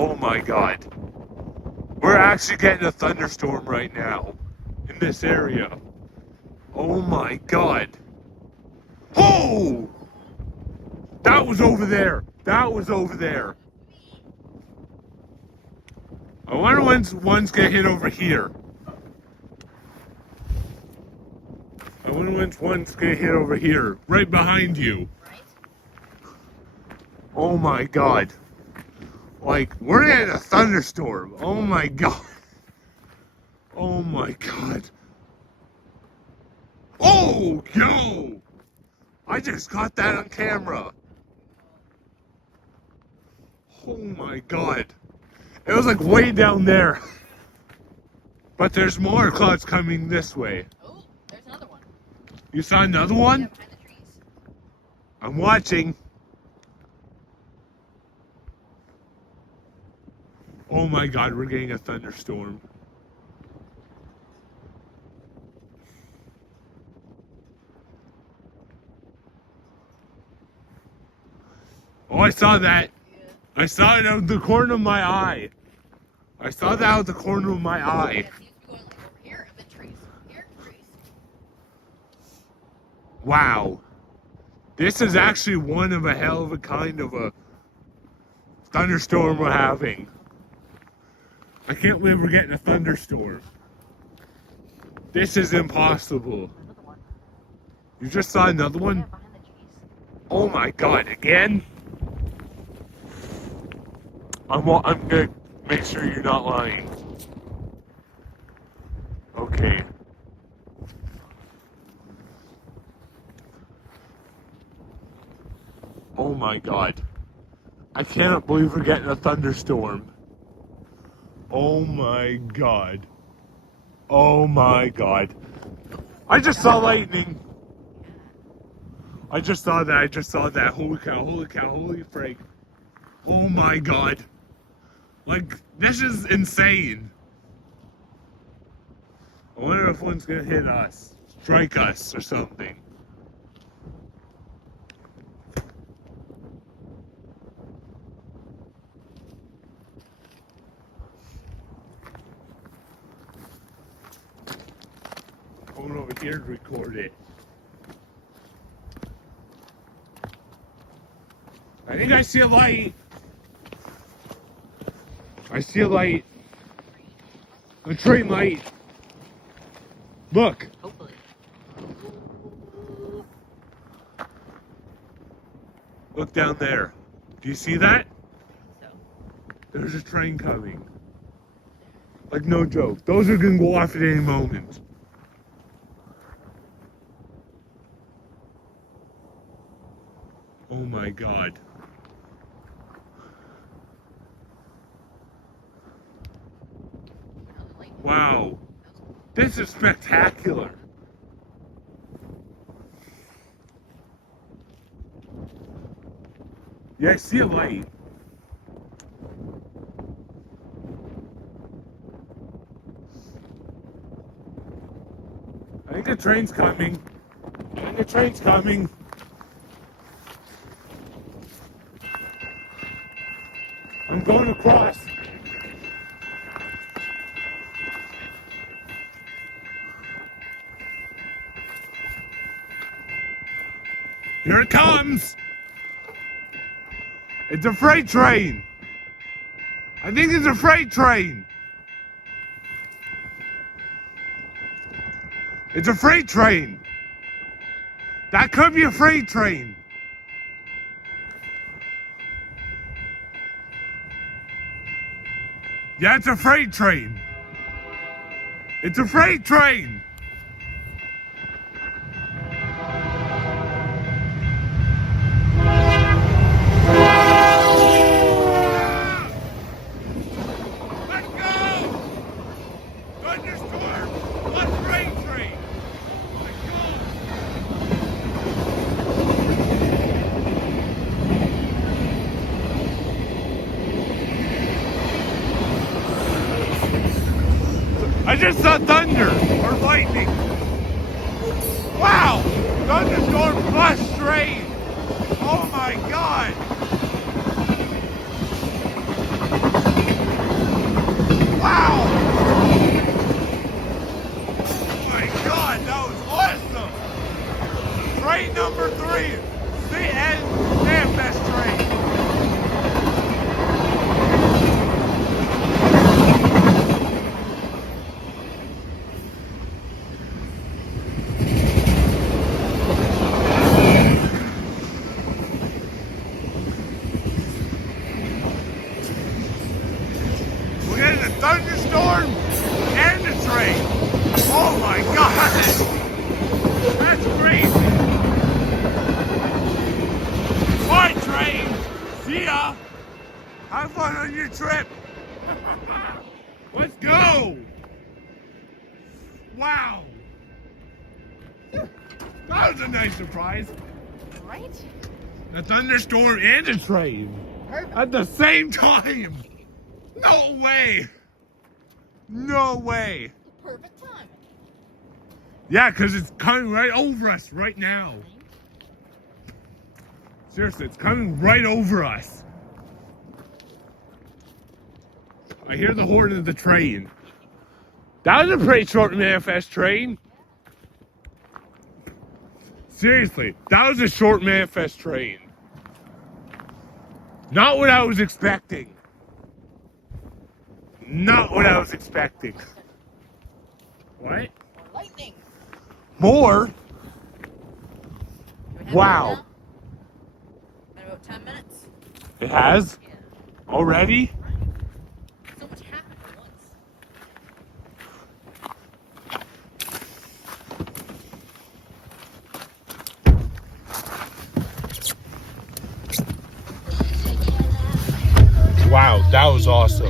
Oh my God. We're actually getting a thunderstorm right now in this area. Oh my God. Oh! That was over there. That was over there. I wonder when one's gonna hit over here. I wonder when one's gonna hit over here. Right behind you. Oh my God. Like, we're in a thunderstorm. Oh my God. Oh my God. Oh, yo! I just got that on camera. Oh my God. It was like way down there. But there's more clouds coming this way. Oh, there's another one. You saw another one? Yeah, behind the trees. I'm watching. Oh my God, we're getting a thunderstorm. Oh, I saw that. I saw it out of the corner of my eye. I saw that out of the corner of my eye. Yeah, it seems to be going like over here and then trees. Here, trees. Wow. This is actually one of a hell of a kind of a thunderstorm we're having. I can't believe we're getting a thunderstorm. This is impossible. Another one. You just saw another one? Yeah, behind the trees. Oh my God, again? I'm gonna make sure you're not lying. Okay. Oh my God. I cannot believe we're getting a thunderstorm. Oh my God. Oh my God. I just saw lightning. I just saw that. Holy cow, holy freak. Oh my God. Like, this is insane. I wonder if one's gonna hit us, strike us or something. Going over here to record it. I think I see a light. I see a light. A train light. Look. Hopefully. Look down there. Do you see that? So. There's a train coming. Like, no joke. Those are gonna go off at any moment. Oh my God. Wow. This is spectacular. Yeah, I see a light. I think a train's coming. I think a train's coming. I'm going across. Here it comes! It's a freight train! I think it's a freight train! It's a freight train! That could be a freight train! Yeah, it's a freight train! It's a freight train! Let's go! Thunderstorm! Let's freight train! Let's go! I just saw thunder or lightning. Wow! Thunderstorm plus train! Oh my God! thunderstorm and a train. Oh my God! That's crazy. Bye, train. See ya. Have fun on your trip. Let's go. Wow. That was a nice surprise. Right? A thunderstorm and a train Perfect. at the same time. No way. No way. Perfect timing. Yeah, because it's coming right over us right now. Seriously, it's coming right over us. I hear the horn of the train. That was a pretty short manifest train. Seriously, that was a short manifest train. Not what I was expecting. Not what I was expecting. What? Lightning. More? Do we have Wow. it now? Been about 10 minutes. It has? Yeah. Already? So much happened at once. Wow, that was awesome.